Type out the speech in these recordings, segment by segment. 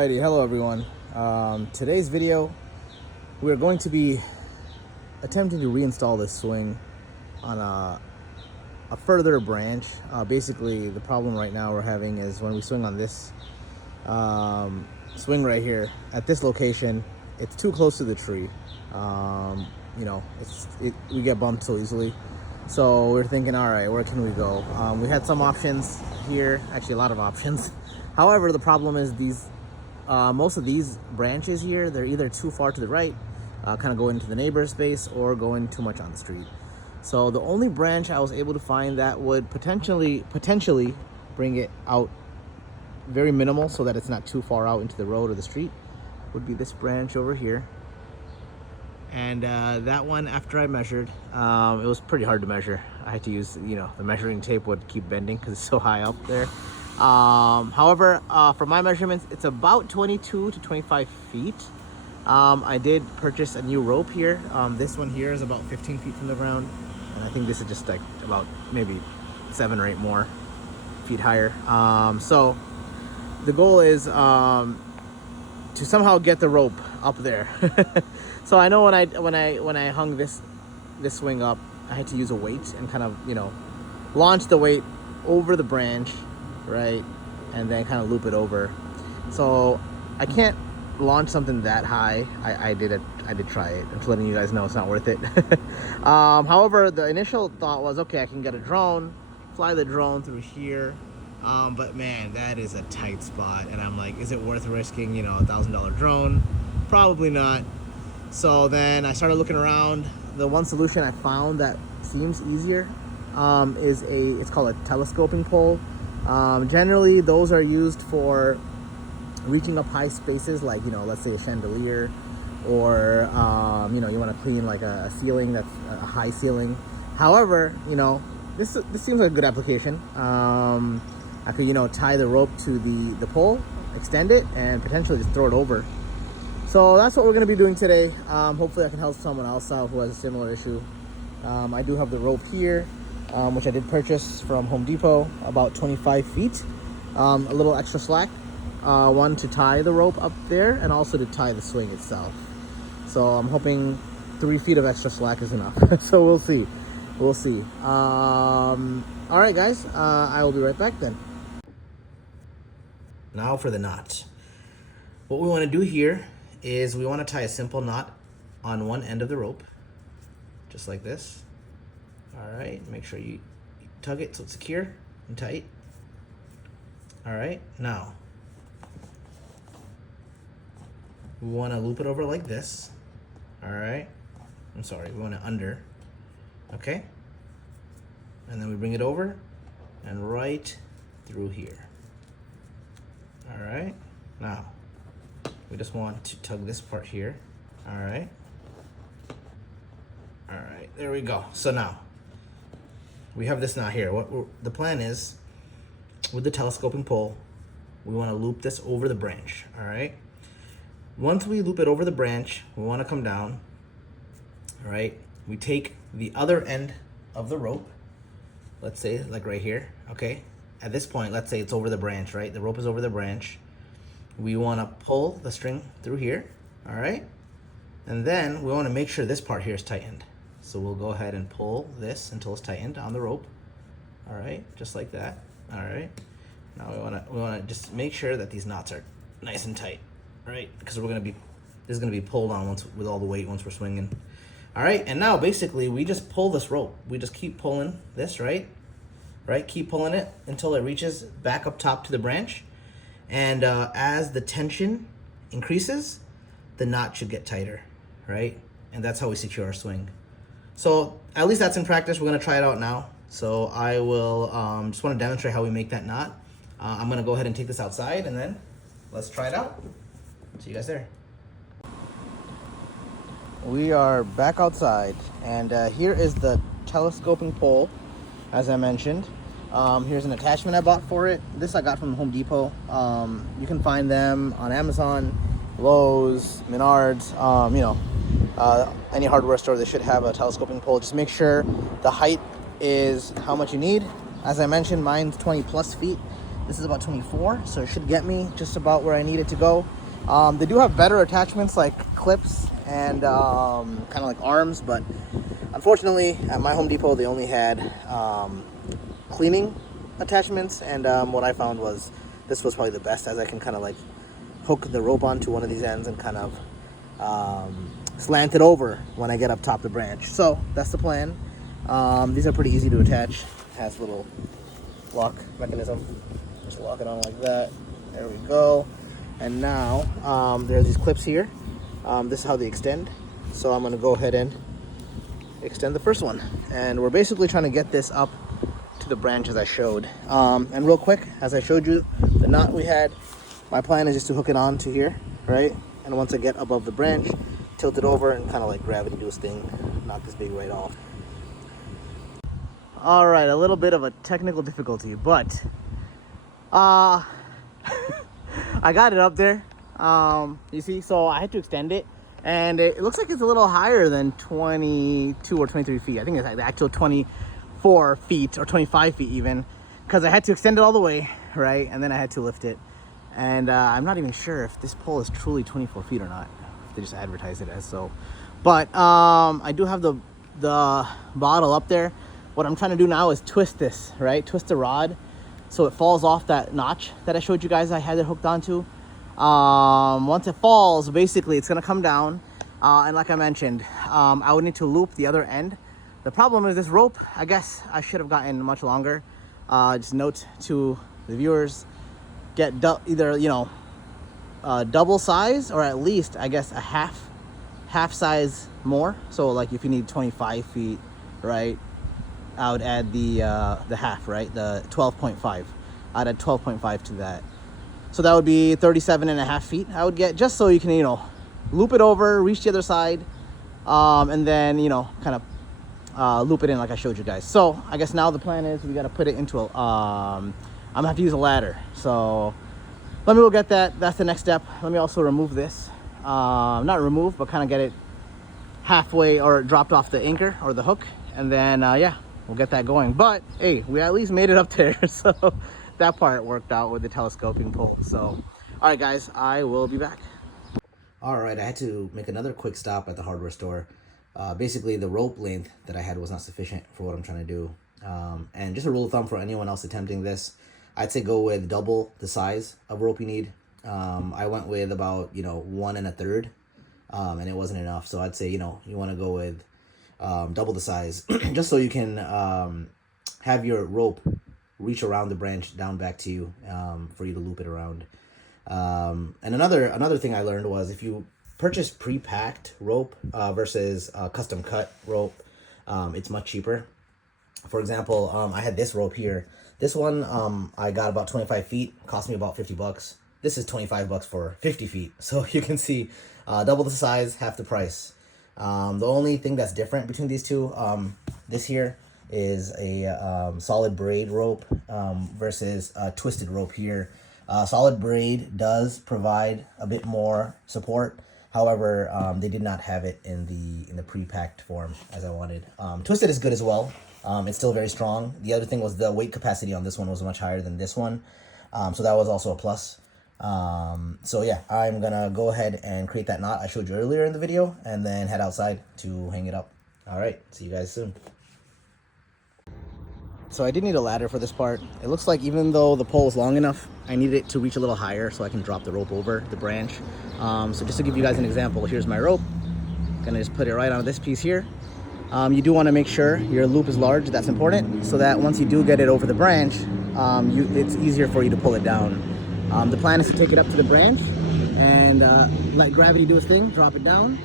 Alrighty, hello everyone. Today's video, we're going to be attempting to reinstall this swing on a further branch. Basically, the problem right now we're having is when we swing on this swing right here at this location, it's too close to the tree. We get bumped so easily. So we're thinking, all right, where can we go? We had some options here, actually a lot of options. However, the problem is most of these branches here, they're either too far to the right, kind of go into the neighbor's space, or going too much on the street. So the only branch I was able to find that would potentially bring it out very minimal so that it's not too far out into the road or the street would be this branch over here. And that one, after I measured, it was pretty hard to measure. I had to use, the measuring tape would keep bending because it's so high up there. However, for my measurements, it's about 22 to 25 feet. I did purchase a new rope here. This one here is about 15 feet from the ground. And I think this is just like about maybe 7 or 8 more feet higher. So the goal is to somehow get the rope up there. So I know when I hung this swing up, I had to use a weight and kind of, launch the weight over the branch, right? And then kind of loop it over. So I can't launch something that high. I did try it. I'm just letting you guys know it's not worth it. However, the initial thought was, okay, I can get a drone, fly the drone through here. But man, that is a tight spot. And I'm like, is it worth risking, $1,000 drone? Probably not. So then I started looking around. The one solution I found that seems easier it's called a telescoping pole. Generally, those are used for reaching up high spaces, like, let's say a chandelier, or, you want to clean like a ceiling that's a high ceiling. However, this seems like a good application. I could, tie the rope to the pole, extend it, and potentially just throw it over. So that's what we're going to be doing today. Hopefully I can help someone else out who has a similar issue. I do have the rope here, which I did purchase from Home Depot, about 25 feet. A little extra slack, one to tie the rope up there, and also to tie the swing itself. So I'm hoping 3 feet of extra slack is enough. So we'll see. All right, guys, I will be right back then. Now for the knot. What we want to do here is we want to tie a simple knot on one end of the rope, just like this. All right, make sure you tug it so it's secure and tight. All right, now we want to loop it over like this. All right, we want it under. Okay, and then we bring it over and right through here. All right, now we just want to tug this part here. All right, there we go. So now we have this knot here. The plan is, with the telescoping pole, we want to loop this over the branch. All right, once we loop it over the branch, we want to come down. All right, we take the other end of the rope, let's say like right here. Okay, at this point, let's say it's over the branch, right? The rope is over the branch. We want to pull the string through here. All right, and then we want to make sure this part here is tightened. So we'll go ahead and pull this until it's tightened on the rope. All right, just like that. All right, now we want to just make sure that these knots are nice and tight, right? Because this is gonna be pulled on with all the weight once we're swinging. All right, and now basically we just pull this rope. We just keep pulling this, right? Keep pulling it until it reaches back up top to the branch. And as the tension increases, the knot should get tighter, right? And that's how we secure our swing. So at least that's in practice. We're gonna try it out now. So I will just want to demonstrate how we make that knot. I'm gonna go ahead and take this outside, and then let's try it out. See you guys there. We are back outside, and here is the telescoping pole, as I mentioned. Here's an attachment I bought for it. This I got from Home Depot. You can find them on Amazon, Lowe's, Menards, any hardware store. They should have a telescoping pole. Just make sure the height is how much you need. As I mentioned, mine's 20 plus feet. This is about 24, so it should get me just about where I need it to go. They do have better attachments like clips and kind of like arms, but unfortunately at my Home Depot they only had cleaning attachments, and what I found was this was probably the best, as I can kind of like hook the rope onto one of these ends and kind of slant it over when I get up top the branch. So that's the plan. These are pretty easy to attach. It has a little lock mechanism. Just lock it on like that. There we go. And now there are these clips here. This is how they extend. So I'm going to go ahead and extend the first one. And we're basically trying to get this up to the branches I showed. And real quick, as I showed you the knot we had, my plan is just to hook it on to here, right? And once I get above the branch, tilt it over and kind of like gravity do its thing, knock this baby right off. All right, a little bit of a technical difficulty, but I got it up there. You see, so I had to extend it, and it looks like it's a little higher than 22 or 23 feet. I think it's like the actual 24 feet or 25 feet even, because I had to extend it all the way, right? And then I had to lift it. And I'm not even sure if this pole is truly 24 feet or not. They just advertise it as so. But I do have the bottle up there. What I'm trying to do now is twist this, right? Twist the rod so it falls off that notch that I showed you guys I had it hooked onto. Once it falls, basically it's gonna come down. And like I mentioned, I would need to loop the other end. The problem is this rope, I guess I should have gotten much longer. Just note to the viewers, get either, you know, double size, or at least I guess a half size more. So like if you need 25 feet, right, I would add the half, right, the 12.5. I'd add 12.5 to that, so that would be 37.5 feet I would get, just so you can, you know, loop it over, reach the other side, and then, you know, kind of loop it in like I showed you guys. So I guess now the plan is we got to put it into a I'm gonna have to use a ladder. So let me go get that. That's the next step. Let me also remove this. Not remove, but kind of get it halfway or dropped off the anchor or the hook. And then, yeah, we'll get that going. But, hey, we at least made it up there. So that part worked out with the telescoping pole. So, all right, guys, I will be back. All right, I had to make another quick stop at the hardware store. Basically, the rope length that I had was not sufficient for what I'm trying to do. And just a rule of thumb for anyone else attempting this, I'd say go with double the size of rope you need. I went with about, you know, 1 1/3, and it wasn't enough. So I'd say, you know, you want to go with double the size, just so you can have your rope reach around the branch down back to you, for you to loop it around. And another thing I learned was, if you purchase pre-packed rope versus custom cut rope, it's much cheaper. For example, I had this rope here. This one I got about 25 feet, cost me about $50. This is $25 for 50 feet. So you can see double the size, half the price. The only thing that's different between these two, this here is a solid braid rope versus a twisted rope here. Solid braid does provide a bit more support. However, they did not have it in the pre-packed form as I wanted. Twisted is good as well. It's still very strong. The other thing was the weight capacity on this one was much higher than this one. So that was also a plus. So yeah, I'm gonna go ahead and create that knot I showed you earlier in the video, and then head outside to hang it up. All right, see you guys soon. So I did need a ladder for this part. It looks like even though the pole is long enough, I needed it to reach a little higher so I can drop the rope over the branch. So just to give you guys an example, here's my rope. Gonna just put it right on this piece here. You do want to make sure your loop is large. That's important, so that once you do get it over the branch, it's easier for you to pull it down. The plan is to take it up to the branch and let gravity do its thing, drop it down,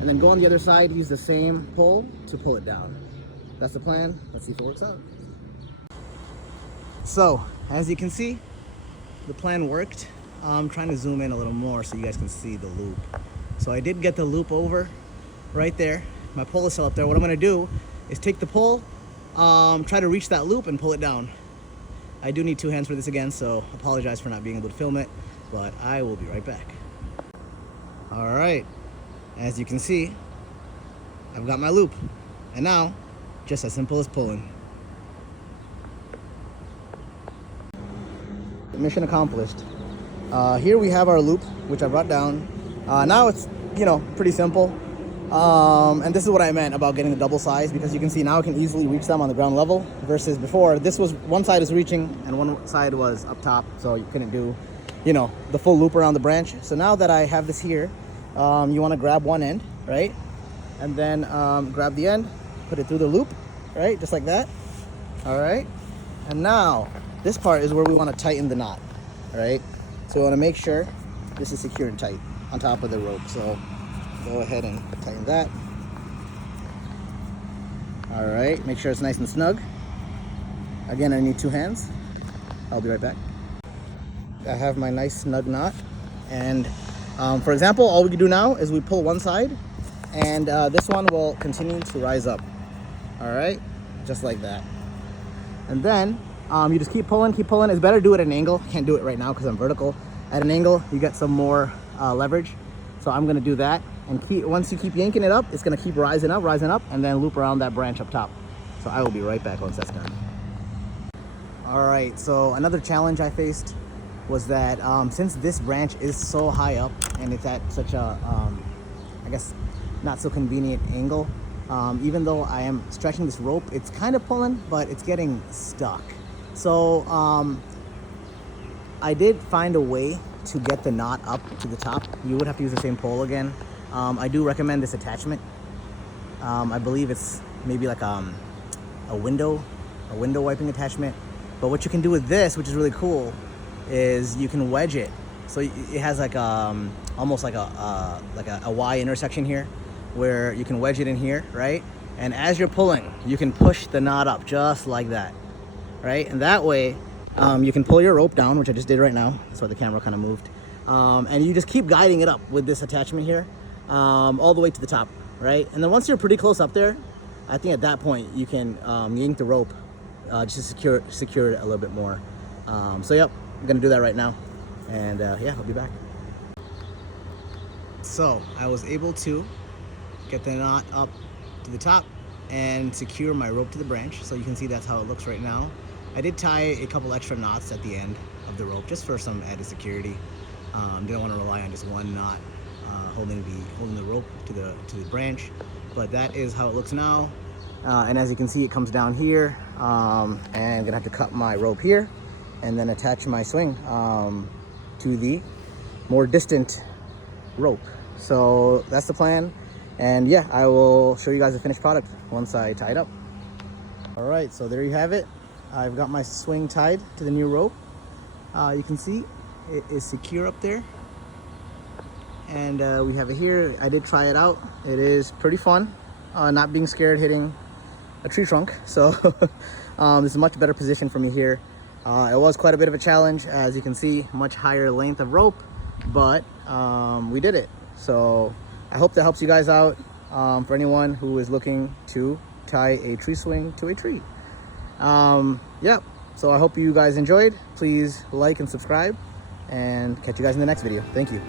and then go on the other side, use the same pole to pull it down. That's the plan. Let's see if it works out. So, as you can see, the plan worked. I'm trying to zoom in a little more so you guys can see the loop. So I did get the loop over right there. My pole is still up there. What I'm gonna do is take the pole, try to reach that loop and pull it down. I do need 2 hands for this again, so apologize for not being able to film it, but I will be right back. All right, as you can see, I've got my loop. And now, just as simple as pulling. mission accomplished. Here we have our loop, which I brought down. Now it's, you know, pretty simple. And this is what I meant about getting the double size, because you can see now I can easily reach them on the ground level, versus before this was one side is reaching and one side was up top, so you couldn't do, you know, the full loop around the branch. So now that I have this here, you want to grab one end, right, and then grab the end, put it through the loop, right, just like that. All right, and now this part is where we want to tighten the knot, right? So we want to make sure this is secure and tight on top of the rope. So go ahead and tighten that. All right, make sure it's nice and snug. Again, I need 2 hands. I'll be right back. I have my nice snug knot, and for example, all we can do now is we pull one side, and this one will continue to rise up. All right, just like that. And then you just keep pulling, keep pulling. It's better to do it at an angle. Can't do it right now because I'm vertical. At an angle, you get some more leverage. So I'm gonna do that, and once you keep yanking it up, it's gonna keep rising up, and then loop around that branch up top. So I will be right back once that's done. All right, so another challenge I faced was that since this branch is so high up and it's at such a, I guess, not so convenient angle, even though I am stretching this rope, it's kind of pulling, but it's getting stuck. So I did find a way to get the knot up to the top. You would have to use the same pole again. I do recommend this attachment. I believe it's maybe like a window wiping attachment. But what you can do with this, which is really cool, is you can wedge it. So it has like almost like a Y intersection here, where you can wedge it in here, right? And as you're pulling, you can push the knot up just like that, right? And that way, you can pull your rope down, which I just did right now. That's why the camera kind of moved. And you just keep guiding it up with this attachment here, all the way to the top, right? And then once you're pretty close up there, I think at that point you can yank the rope just to secure it a little bit more. So yep, I'm gonna do that right now. And yeah, I'll be back. So I was able to get the knot up to the top and secure my rope to the branch. So you can see that's how it looks right now. I did tie a couple extra knots at the end of the rope just for some added security. Didn't want to rely on just one knot holding the rope to the branch, but that is how it looks now. And as you can see, it comes down here, and I'm gonna have to cut my rope here and then attach my swing to the more distant rope. So that's the plan, and yeah, I will show you guys the finished product once I tie it up. All right, so there you have it. I've got my swing tied to the new rope. You can see it is secure up there, and we have it here. I did try it out. It is pretty fun, not being scared hitting a tree trunk. So this is a much better position for me here. It was quite a bit of a challenge, as you can see, much higher length of rope, but we did it. So I hope that helps you guys out, for anyone who is looking to tie a tree swing to a tree. Yeah, so I hope you guys enjoyed. Please like and subscribe, and catch you guys in the next video. Thank you.